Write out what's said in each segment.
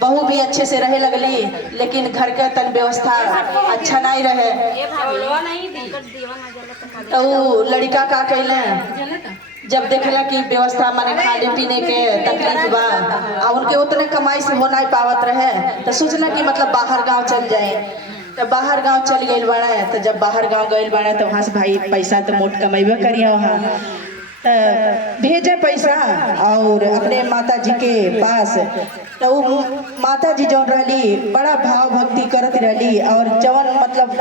बहू भी अच्छे से रहे लगली, लेकिन घर का तन व्यवस्था अच्छा नहीं रहे। तो लड़का का कैले जब देखला कि व्यवस्था माने खाने पीने के तकलीफ बा और उनके उतने कमाई से हो नहीं पावत रहे, तो सोचना कि मतलब बाहर गांव चल जाए। तो बाहर गांव चल गए बड़ा, तो जब बाहर गांव गए बड़ा तो वहाँ से भाई पैसा तो मोट कमेबे करिए, वहाँ भेजे पैसा और अपने माता जी के पास। तो माता जी जौन रही बड़ा भाव भक्ति करत रही और जवन मतलब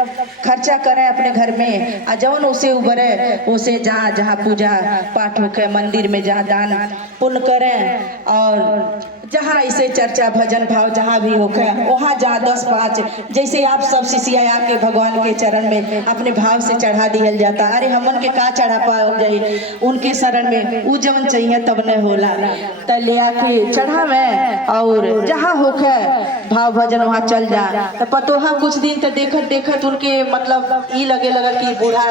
खर्चा करे अपने घर में आ जवन उसे उबरे उसे जहाँ जहाँ पूजा पाठ होके मंदिर में जहाँ दान पुण्य करें और जहाँ ऐसे चर्चा भजन भाव जहाँ भी होके वहाँ जहाँ 10-5 जैसे आप सब शिष्या आके भगवान के चरण में अपने भाव से चढ़ा दिया जाता। अरे हमन के का चढ़ा पाओ जाए उनके शरण में, उ जवन चाहिए तब न होला त ले आके चढ़ा में और जहाँ होके भाव भजन वहाँ चल जा। तो पतोहा कुछ दिन तो देखत देखत उनके मतलब ई लगे लगल कि बूढ़ा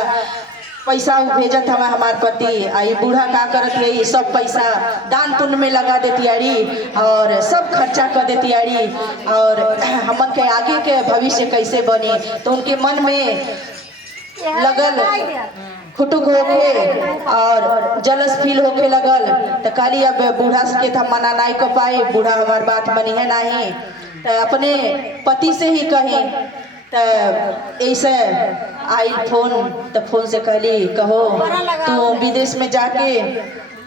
पैसा भेजत हमें हमार पति आई बूढ़ा का करत है सब पैसा दान पुण्य में लगा देती आड़ी और सब खर्चा कर देती आड़ी और हमन के आगे के भविष्य कैसे बनी। तो उनके मन में लगल खुटुक होके और जलस फील होके लगल। तो काली अब बूढ़ा के तो मना नहीं कर पाए, बूढ़ा हमार बात मनी है नहीं, तो अपने पति से ही कही। तो ऐसे आई फोन, तो फोन से कहली कहो तू विदेश में जाके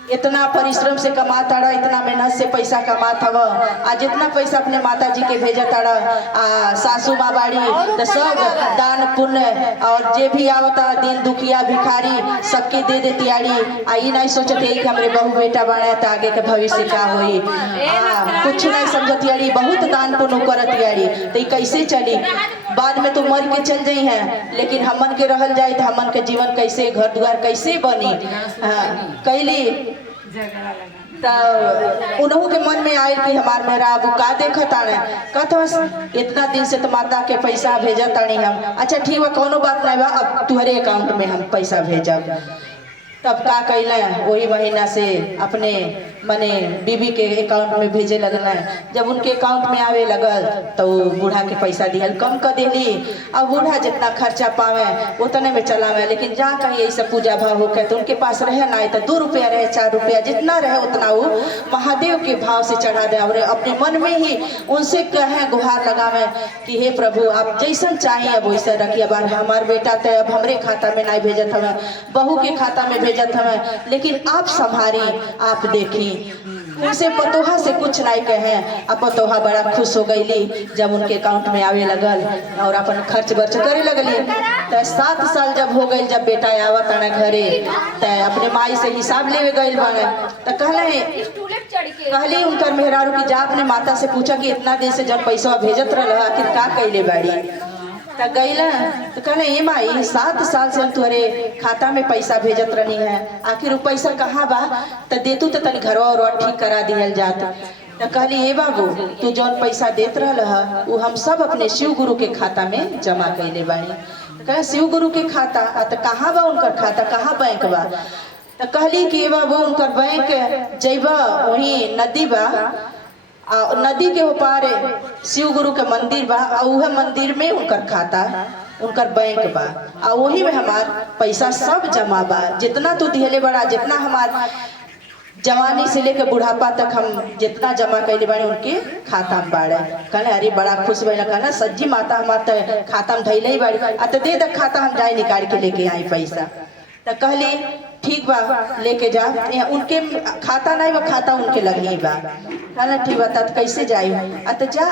इतना परिश्रम से कमाता रहा, इतना मेहनत से पैसा कमाता हवा, आज जितना पैसा अपने माता जी के भेजता रहा सासू माँ बाड़ी तो सब दान पुण्य और जे भी आवता दिन दुखिया भिखारी सबके दे देती आड़ी। आई नहीं सोचते कि हमारे बहू बेटा बने तो आगे के भविष्य क्या होई, कुछ नहीं समझती आड़ी, बहुत दान पुण्य करती आड़ी। तो कैसे चली, बाद में तो मर के चल जाई है, लेकिन हमन के रहल जाए तो हमन के जीवन कैसे घर द्वार कैसे बनी कैली। तो उन्हों के मन में आए कि हमार मेरा अब का देखत आने कहत इतना दिन से तो माता के पैसा भेजत आनी हम, अच्छा ठीक है कोनो बात नहीं बा, अब तुम्हारे अकाउंट में हम पैसा भेजब। तब का कैले वही महीना से अपने मने बीबी के अकाउंट में भेजे लगना। जब उनके अकाउंट में आवे लगल तो बूढ़ा के पैसा दिहल कम कर दिली। अब बूढ़ा जितना खर्चा पावे उतने में चलावे, लेकिन जहाँ कहीं ऐसा पूजा भाव होके तो उनके पास रहे ना तो 2 रुपया रहे 4 रुपया जितना रहे उतना वो महादेव के भाव से चढ़ा दे और अपने मन में ही उनसे कहे गुहार लगावे कि हे प्रभु आप जैसन चाहिए अब वैसे रखिए। अब हमार बेटा तो अब हमरे खाता में नहीं भेजत हमें, बहू के खाता में भेजत हमें, लेकिन आप संभारी आप देखी। उनसे पतोहा से कुछ नहीं कहे, अब पतोहा बड़ा खुश हो गई जब उनके अकाउंट में आवे लगल और अपन खर्च बर्च करे लगली। तो 7 साल जब हो गई जब बेटा आवत आना घरे तो अपने माई से हिसाब ले गई बने। तो कहली उनकर मेहरारू की जा अपने माता से पूछा कि इतना दिन से जब पैसा भेजत रहा आखिर का कैले बाड़ी। तो गईला तो कहले ये माई 7 साल से हम तुम्हारे खाता में पैसा भेजत रही है, आखिर वो पैसा कहाँ बा, तो देतू तो तनी घरवा और ठीक करा दिहल जात। तो कहली ये बाबू तू जौन पैसा देत रहा वो हम सब अपने शिव गुरु के खाता में जमा कैले बानी। तो कहे शिव गुरु के खाता, तो कहाँ बा उनकर खाता, कहाँ बैंक बा। तो कहली कि बाबू उनकर बैंक जैबा वही नदी बा, नदी के ऊपर शिव गुरु के मंदिर बा, वह मंदिर में उनकर खाता उनकर बैंक बा, और वही में हमार पैसा सब जमा बा, जितना तू दिहले बड़ा जितना हमार जवानी से लेकर बुढ़ापा तक हम जितना जमा कैले बाड़े उनके खाता में बाड़े। कहले अरे बड़ा खुश भइल, कहना सज्जी माता हमार तो खाता में धैले ही बाड़ी, तो दे दे खाता हम जाए निकाल के लेके आई पैसा। तो कहली ठीक बा लेके जा, उनके खाता नहीं बा खाता उनके लगे बा। कहना ठीक बता तो कैसे जाई, तो जा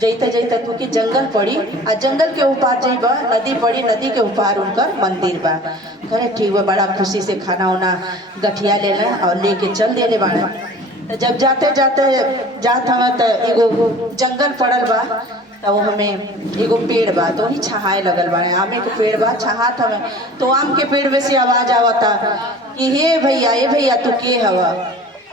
जैते जैते तू के जंगल पड़ी आ जंगल के ऊपर जइबा नदी पड़ी, नदी के ऊपर उनकर मंदिर बा। कहले ठीक बा, बड़ा खुशी से खाना उना गठिया लेना और लेके चल देले बाड़ा। तो जब जाते जाते जात हमें तो एगो जंगल पड़ल बा, तो हमें एगो पेड़ बा तो वही छहाए लगल बा, आमे के पेड़ बा छहात हमें। तो आम के पेड़ में से आवाज आवता कि हे भैया तू के हवा।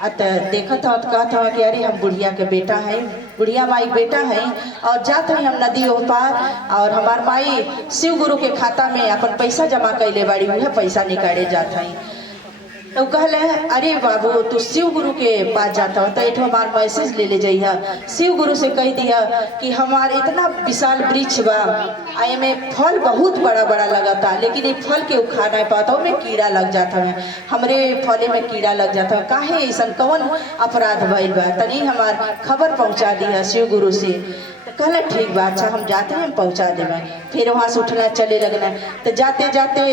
देखत हवा तो कहत हवा कि अरे हम बुढ़िया के बेटा है, बुढ़िया माई बेटा है और जात है हम नदी पार और हमार माई शिव गुरु के खाता में अपन पैसा जमा कैले बाड़ी, वह पैसा निकाले जात है। तो कहले अरे बाबू तू शिव गुरु के पास जाता हो तो एक हमार मैसेज ले जाइए, शिव गुरु से कह दिया कि हमार इतना विशाल वृक्ष बा, आई में फल बहुत बड़ा बड़ा लगता, लेकिन ये फल के खा नहीं पाता हूँ, में कीड़ा लग जाता है, हमरे फले में कीड़ा लग जाता है, काहे ऐसा कौन अपराध भइल बा, तनी हमार खबर पहुँचा दिया शिव गुरु से। कहला ठीक बा, अच्छा हम जाते हैं, हम पहुँचा देवे। फिर वहाँ से उठना चले लगना, तो जाते जाते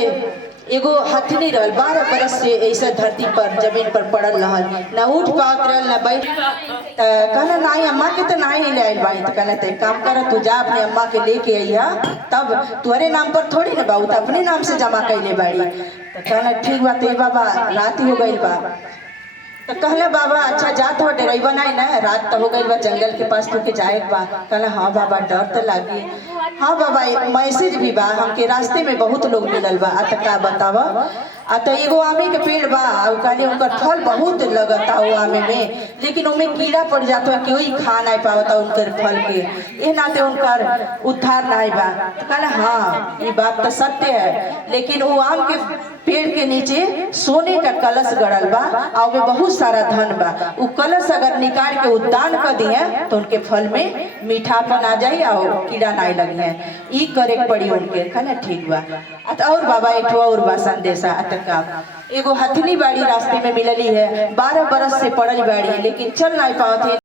एगो हथनी रहल 12 बरस से ऐसा धरती पर जमीन पर पड़ल रहल, ना उठ पावत रहल ना बैठ। कहला नहीं अम्मा के तो नहीं ले आइल बाई, तो कहला तो काम कर तू जा अपने अम्मा के लेके अइहा, तब तुम्हारे नाम पर थोड़ी ना बाबू, अपने नाम से जमा कैले बाड़ी। तो कहला ठीक बा, ते बाबा रात हो गई बा। तो कहला बाबा अच्छा जात हो डरेबा नहीं ना, रात तो हो गई बा, जंगल के पास तुके जाए बा। कहला हाँ बाबा डर तो लागी, हाँ बाबा मैसेज भी बा, हमके रास्ते में बहुत लोग मिलल बा, अत का बतावा। तो एगो आमे के पेड़ बा, कहले उनकर फल बहुत लगता वो आमे में, लेकिन उनमें कीड़ा पड़ जाता, कोई खा नहीं पाता उनकर फल के, ये नाते उनकर उद्धार नहीं बा। तो कहला हाँ ये बात तो सत्य है, लेकिन वो आम के पेड़ के नीचे सोने का कलश गड़ल बा और में बहुत सारा धन बा, वो कलश अगर निकाल के उद्दान कर दिए तो उनके फल में मीठापन आ जाए और कीड़ा नहीं लगे, ई करे पड़ी उनके। कहना ठीक बा। और बाबा एक और बा संदेशा का, एगो हथनी बाड़ी रास्ते में मिलली है, 12 बरस से पड़ल बाड़ी, लेकिन चल नहीं पावत है।